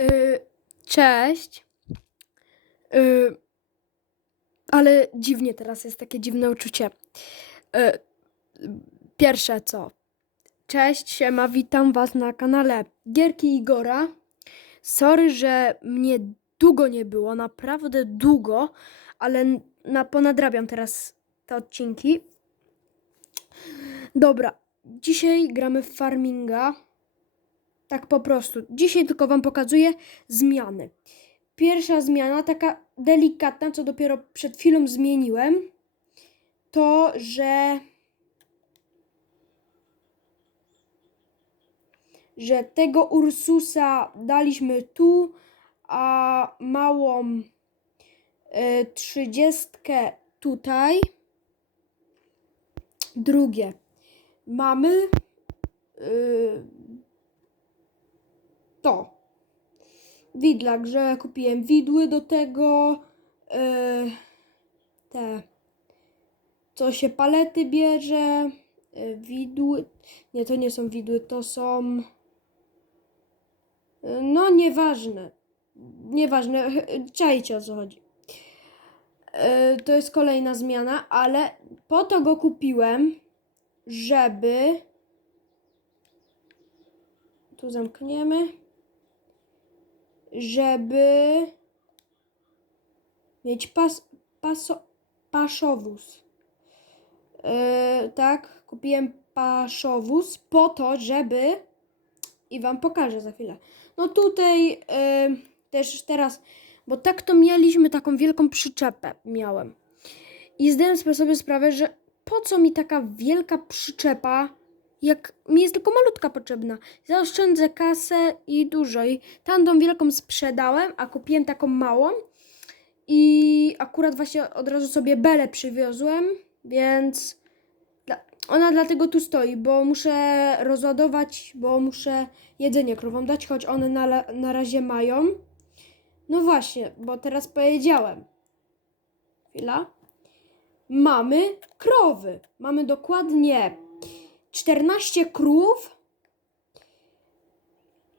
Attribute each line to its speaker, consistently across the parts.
Speaker 1: Y, Cześć. Y, Ale dziwnie teraz jest takie dziwne uczucie. Y, Pierwsze co. Cześć, siema, witam was na kanale Gierki Igora. Sorry, że mnie długo nie było, naprawdę długo, ale na, ponadrabiam teraz te odcinki. Dobra, dzisiaj gramy w farminga. Tak po prostu. Dzisiaj tylko Wam pokazuję zmiany. Pierwsza zmiana, taka delikatna, co dopiero przed chwilą zmieniłem, to że. że tego Ursusa daliśmy tu, a małą y, trzydziestkę tutaj. Drugie. Mamy y, to. Widlak, że kupiłem widły do tego. Yy, te. Co się palety bierze. Yy, widły. Nie, to nie są widły, to są. Yy, no, nieważne. Nieważne. Czajcie o co chodzi. To jest kolejna zmiana, ale po to go kupiłem, żeby. Tu zamkniemy żeby mieć pas, paso, paszowóz. Yy, tak, kupiłem paszowóz po to, żeby i wam pokażę za chwilę. No tutaj yy, też teraz, bo tak to mieliśmy taką wielką przyczepę miałem. I zdałem sobie sprawę, że po co mi taka wielka przyczepa, jak mi jest tylko malutka potrzebna. Zaoszczędzę kasę i dużo. I tamtą wielką sprzedałem, a kupiłem taką małą. I akurat właśnie od razu sobie belę przywiozłem, więc ona dlatego tu stoi, bo muszę rozładować, bo muszę jedzenie krowom dać, choć one na, na razie mają. No właśnie, bo teraz powiedziałem. Chwila. Mamy krowy. Mamy dokładnie 14 krów.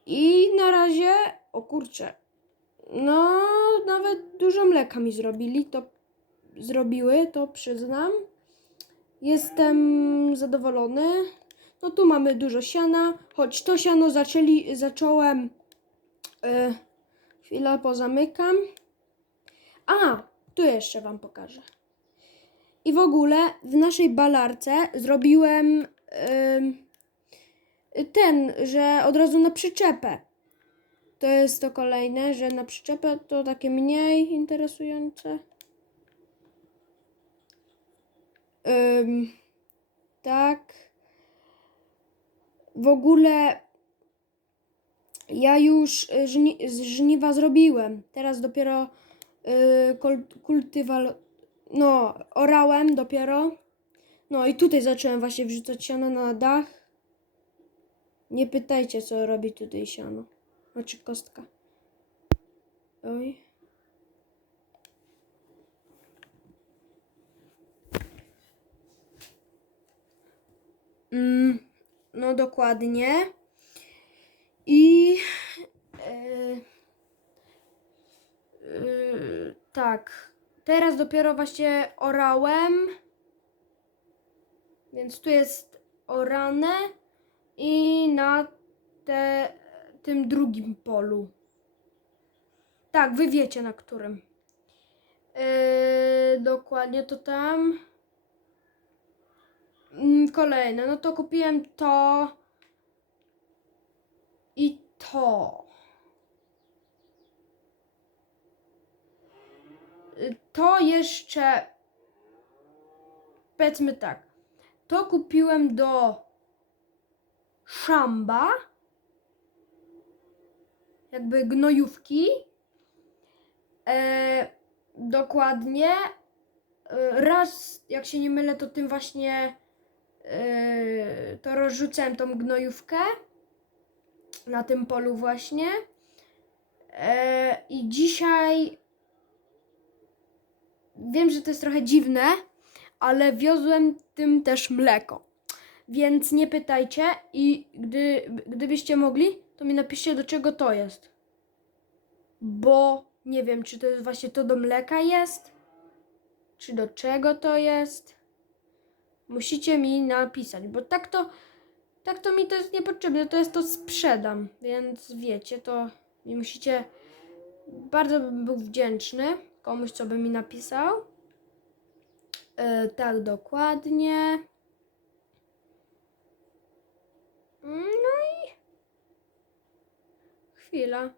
Speaker 1: I na razie, o kurczę, no nawet dużo mleka mi zrobili, to zrobiły, to przyznam. Jestem zadowolony. No tu mamy dużo siana, choć to siano zaczęli, zacząłem, yy, chwilę pozamykam. A, tu jeszcze Wam pokażę. I w ogóle w naszej balarce zrobiłem ten, że od razu na przyczepę. To jest to kolejne, że na przyczepę to takie mniej interesujące. Ym, tak. W ogóle ja już żni z żniwa zrobiłem. Teraz dopiero y, kul- kultywal no, orałem dopiero. No i tutaj zacząłem właśnie wrzucać siano na dach. Nie pytajcie, co robi tutaj siano. Znaczy kostka. Oj. Mm, no dokładnie. I... Yy, yy, tak. Teraz dopiero właśnie orałem. Więc tu jest orane i na te, tym drugim polu. Tak, wy wiecie na którym. Yy, dokładnie to tam. Mm, Kolejne, no to kupiłem to i to. Y, To jeszcze powiedzmy tak. To kupiłem do szamba. Jakby gnojówki. E, dokładnie. E, raz, jak się nie mylę, to tym właśnie e, to rozrzucałem tą gnojówkę na tym polu właśnie. E, I dzisiaj wiem, że to jest trochę dziwne, ale wiozłem tym też mleko. Więc nie pytajcie i gdy, gdybyście mogli, to mi napiszcie do czego to jest. bo nie wiem, czy to jest właśnie to do mleka jest, czy do czego to jest. Musicie mi napisać, bo tak to, tak to mi to jest niepotrzebne, to jest to sprzedam, więc wiecie, to mi musicie, bardzo bym był wdzięczny komuś, co by mi napisał. E, tak, dokładnie. No i chwila.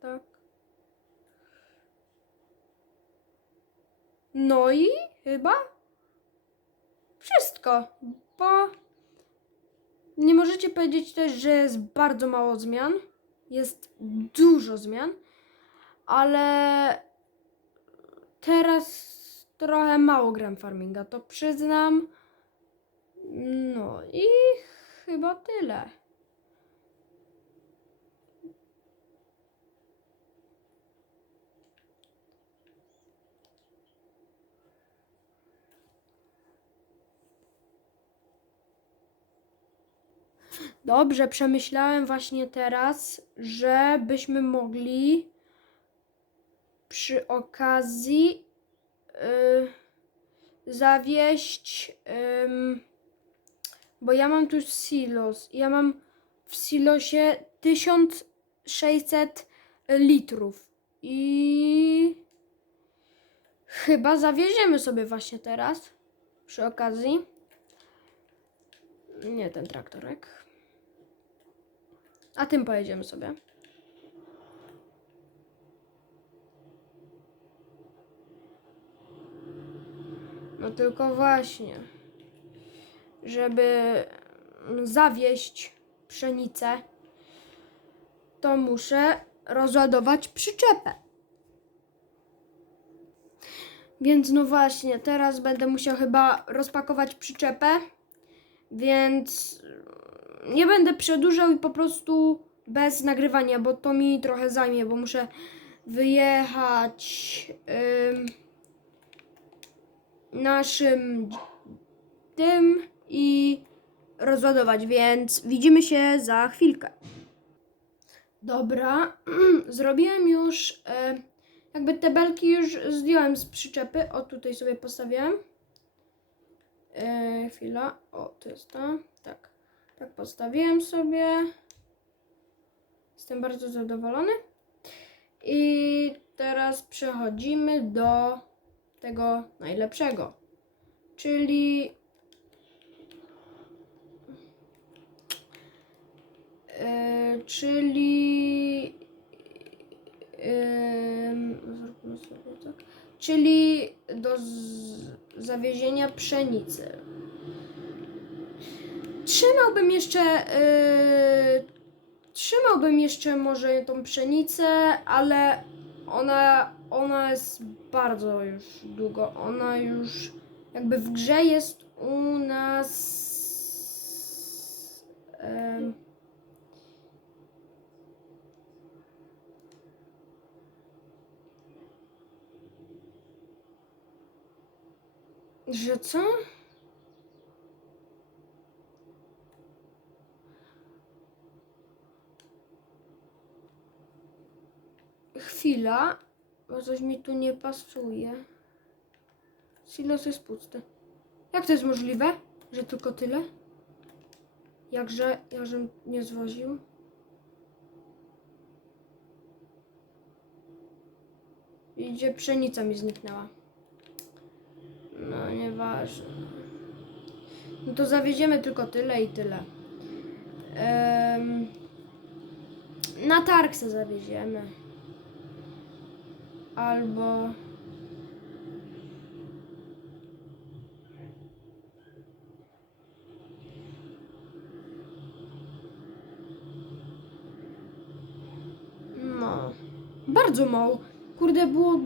Speaker 1: Tak. No i chyba wszystko, bo nie możecie powiedzieć też, że jest bardzo mało zmian. Jest dużo zmian, ale teraz trochę mało gram farminga, to przyznam. No i chyba tyle. Dobrze, przemyślałem właśnie teraz, żebyśmy mogli przy okazji zawieść, ym, bo ja mam tu silos. Ja mam w silosie 1600 litrów i chyba zawieziemy sobie właśnie teraz przy okazji. Nie ten traktorek. A tym pojedziemy sobie. No tylko właśnie, żeby zawieść pszenicę, to muszę rozładować przyczepę. Więc no właśnie, teraz będę musiał chyba rozpakować przyczepę, więc nie będę przedłużał i po prostu bez nagrywania, bo to mi trochę zajmie, bo muszę wyjechać ym, naszym tym i rozładować, więc widzimy się za chwilkę. Dobra, zrobiłem już e, jakby te belki już zdjąłem z przyczepy. O, tutaj sobie postawiłem. E, chwila. O, to jest ta. Tak. Tak postawiłem sobie. Jestem bardzo zadowolony. I teraz przechodzimy do tego najlepszego. Czyli e, czyli zróbmy sobie tak. Czyli do zawiezienia pszenicy. Trzymałbym jeszcze y, trzymałbym jeszcze może tą pszenicę, ale ona ona jest bardzo już długo. Ona już jakby w grze jest u nas że co? Chwila, bo coś mi tu nie pasuje. Silos jest pusty. Jak to jest możliwe, że tylko tyle? Jakże, jakżem nie zwoził? Idzie, pszenica mi zniknęła. No, nieważne. No to zawieziemy tylko tyle i tyle. Em, na targ se zawieziemy. Albo... No. Bardzo mało. Kurde, było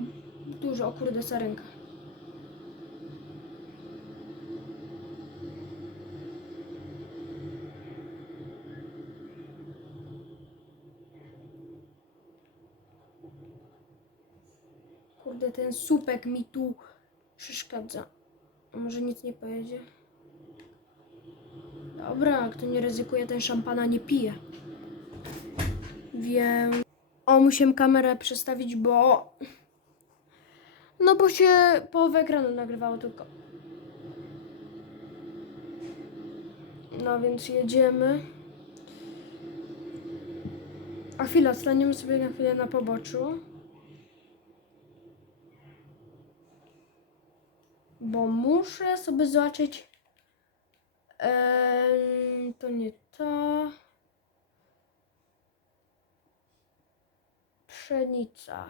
Speaker 1: dużo. O kurde, sarenka. Ten supek mi tu przeszkadza. A może nic nie pojedzie? Dobra, kto nie ryzykuje, ten szampana nie pije. Wiem. O, musiałem kamerę przestawić, bo... No bo się połowę ekranu nagrywało tylko. No więc jedziemy. A chwila, staniemy sobie na chwilę na poboczu. Bo muszę sobie zobaczyć. Em, to nie to. Pszenica.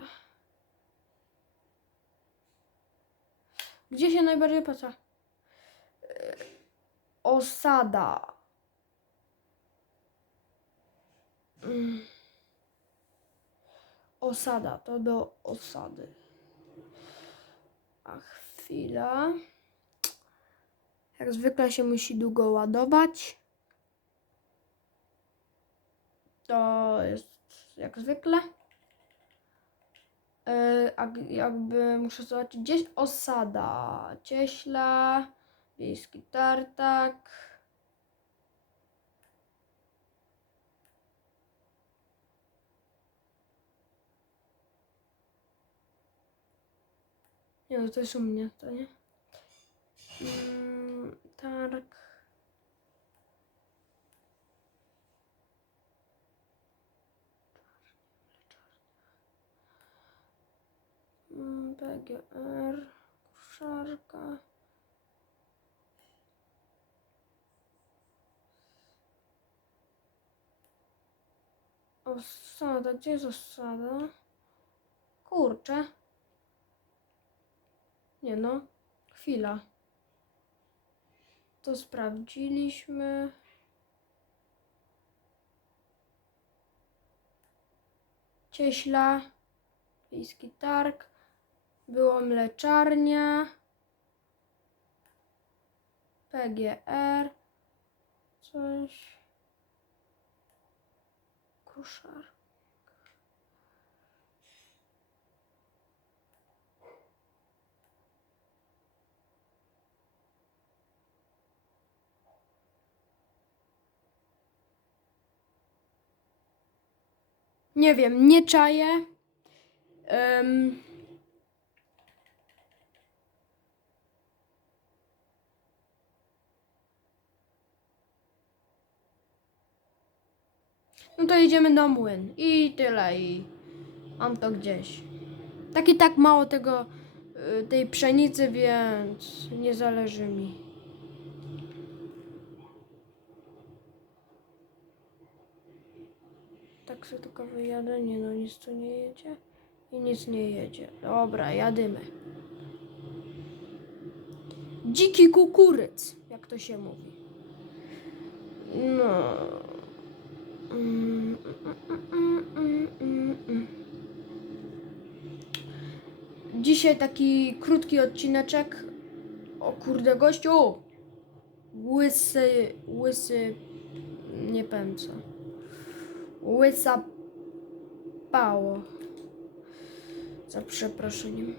Speaker 1: Gdzie się najbardziej opłaca? E, Osada. Mm. Osada, to do osady. A chwila. Jak zwykle się musi długo ładować. To jest jak zwykle. Yy, jakby muszę zobaczyć gdzieś osada. Cieśla, wiejski tartak. Nie no, to jest u mnie, to nie? Mm, targ. Mm, PGR, koszarka. Osada, gdzie jest osada? Kurczę. Nie no, chwila. To sprawdziliśmy. Cieśla, wiejski targ, było mleczarnia, PGR, coś, koszar. Nie wiem, nie czaję. Em, no to jedziemy do młyn. I tyle. I mam to gdzieś. Tak i tak mało tego, y, tej pszenicy, więc nie zależy mi. Tak sobie tylko wyjadę. Nie no, nic tu nie jedzie. I nic nie jedzie. Dobra, jadymy. Dziki kukuryc, jak to się mówi. No. Dzisiaj taki krótki odcineczek. O kurde, gościu! Łysy, łysy, nie powiem co. Łysa pało. Za przeproszeniem.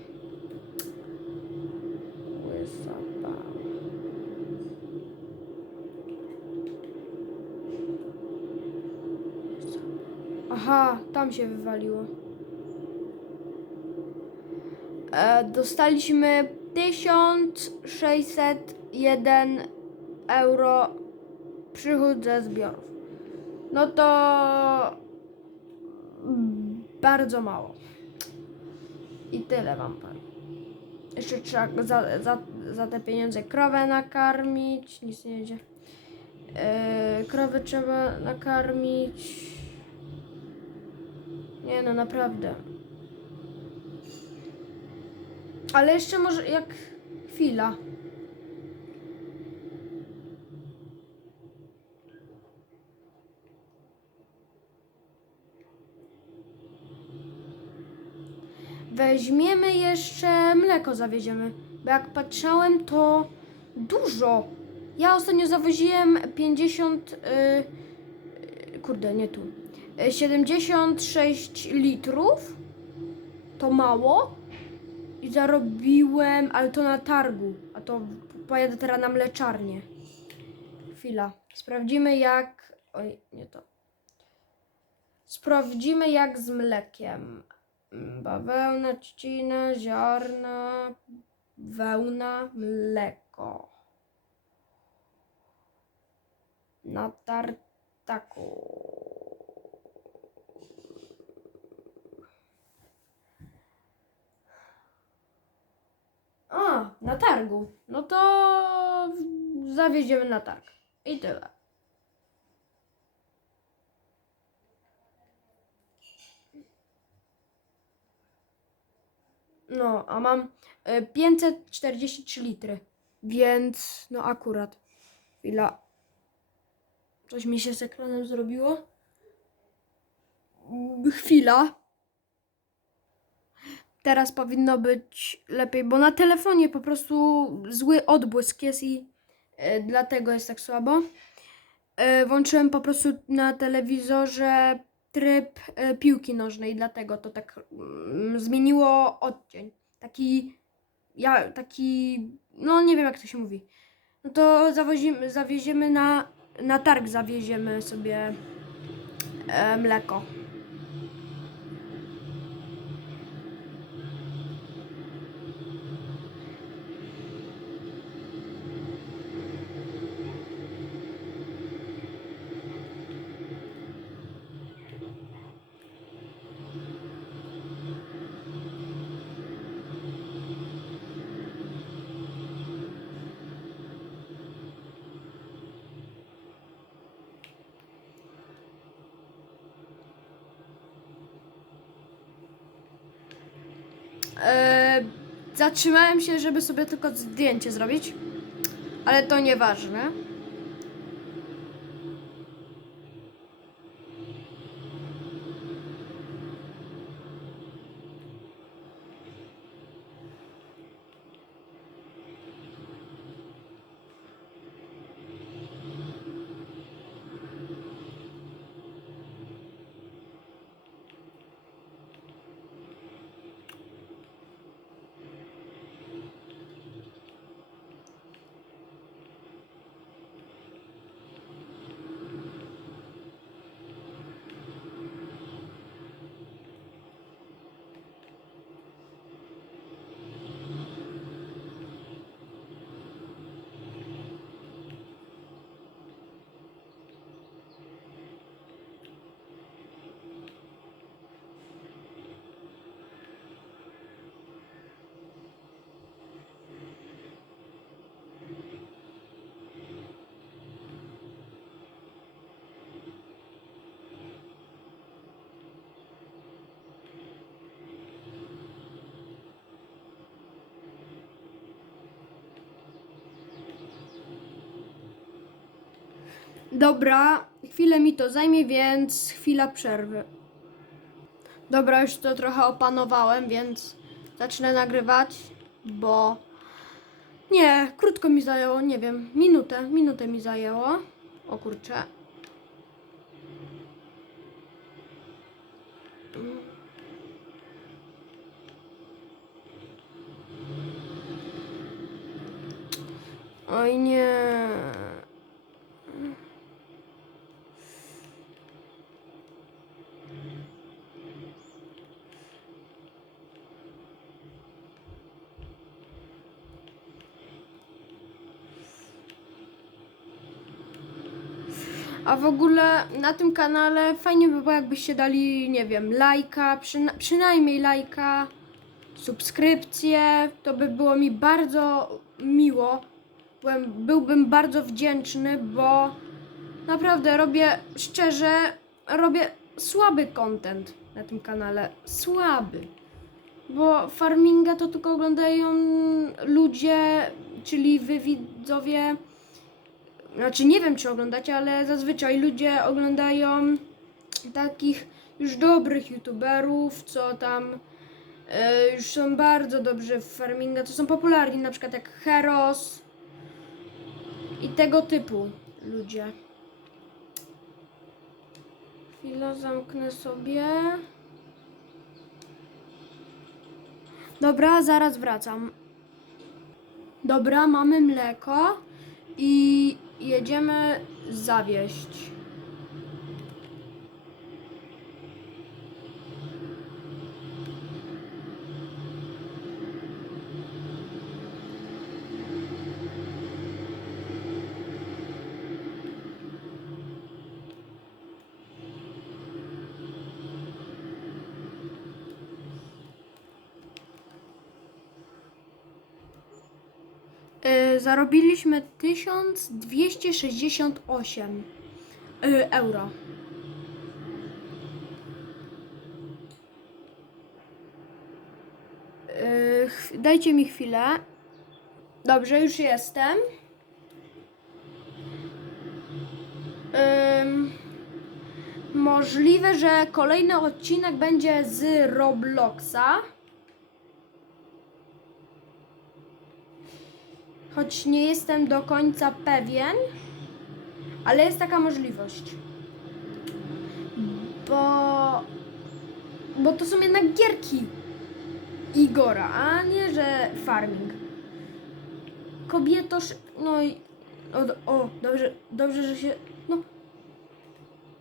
Speaker 1: Aha, tam się wywaliło. E, dostaliśmy 1601 euro przychód ze zbiorów. No to bardzo mało. I tyle wam powiem. Jeszcze trzeba za, za, za te pieniądze krowę nakarmić. Nic nie jedzie. Yy, krowy trzeba nakarmić. Nie no, naprawdę. Ale jeszcze może jak chwila. Weźmiemy jeszcze mleko zawieziemy. Bo jak patrzałem, to dużo. Ja ostatnio zawoziłem 50. Yy, kurde, nie tu. Y, 76 litrów. To mało. I zarobiłem, ale to na targu. A to pojadę teraz na mleczarnię. Chwila. Sprawdzimy jak. Oj, nie to. sprawdzimy jak z mlekiem. Bawełna, trzcina, ziarna, wełna, mleko. Na tartaku. A, na targu. No to zawieziemy na targ. I tyle. No, a mam e, 543 litry. Więc, no akurat. Chwila. Coś mi się z ekranem zrobiło. Chwila. Teraz powinno być lepiej, bo na telefonie po prostu zły odbłysk jest i e, dlatego jest tak słabo. E, włączyłem po prostu na telewizorze tryb e, piłki nożnej, dlatego to tak mm, zmieniło odcień. Taki, ja, taki, no nie wiem jak to się mówi. No to zawozimy, zawieziemy na, na targ, zawieziemy sobie e, mleko. E, zatrzymałem się, żeby sobie tylko zdjęcie zrobić, ale to nieważne. Dobra, chwilę mi to zajmie, więc chwila przerwy. Dobra, już to trochę opanowałem, więc zacznę nagrywać, bo nie, krótko mi zajęło, nie wiem, minutę, minutę mi zajęło. O kurczę. Oj nie. A w ogóle na tym kanale fajnie by było, jakbyście dali, nie wiem, lajka, przyna przynajmniej lajka, subskrypcję. To by było mi bardzo miło. Byłem, byłbym bardzo wdzięczny, bo naprawdę robię, szczerze, robię słaby content na tym kanale. Słaby. Bo farminga to tylko oglądają ludzie, czyli wy widzowie. Znaczy nie wiem czy oglądacie, ale zazwyczaj ludzie oglądają takich już dobrych youtuberów, co tam e, już są bardzo dobrzy w farminga, to są popularni, na przykład jak Heros i tego typu ludzie. Chwilę zamknę sobie. Dobra, zaraz wracam. Dobra, mamy mleko i jedziemy zawieść. Y, zarobiliśmy 1268 y, euro. Y, dajcie mi chwilę. Dobrze, już jestem. Ym, możliwe, że kolejny odcinek będzie z Robloxa. Choć nie jestem do końca pewien, ale jest taka możliwość. Bo, bo to są jednak gierki Igora, a nie, że farming. Kobietoż, no i, o, o dobrze, dobrze, że się, no,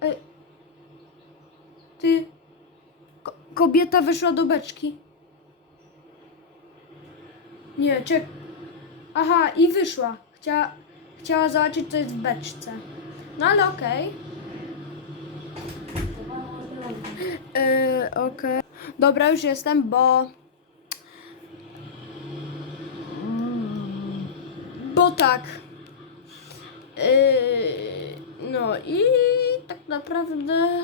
Speaker 1: Ej, ty, ko, kobieta wyszła do beczki. Nie, czek, Aha, i wyszła. Chciała, chciała zobaczyć, co jest w beczce. No ale okej. Yy, okej. Dobra, już jestem, bo... Bo tak. Yy, no i tak naprawdę...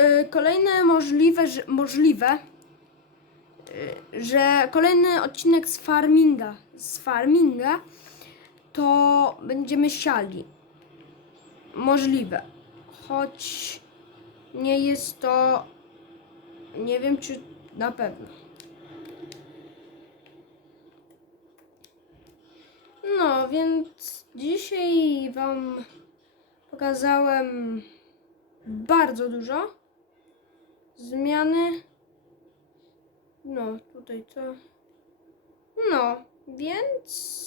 Speaker 1: Y, Kolejne możliwe, że, możliwe, y, że kolejny odcinek z farminga, z farminga, to będziemy siali. Możliwe. Choć nie jest to, nie wiem czy na pewno. No, więc dzisiaj Wam pokazałem bardzo dużo zmiany. No, tutaj co? No, więc.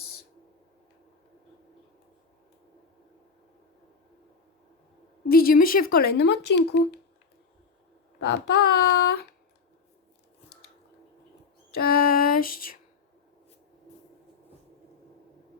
Speaker 1: Widzimy się w kolejnym odcinku. Pa, pa! Cześć!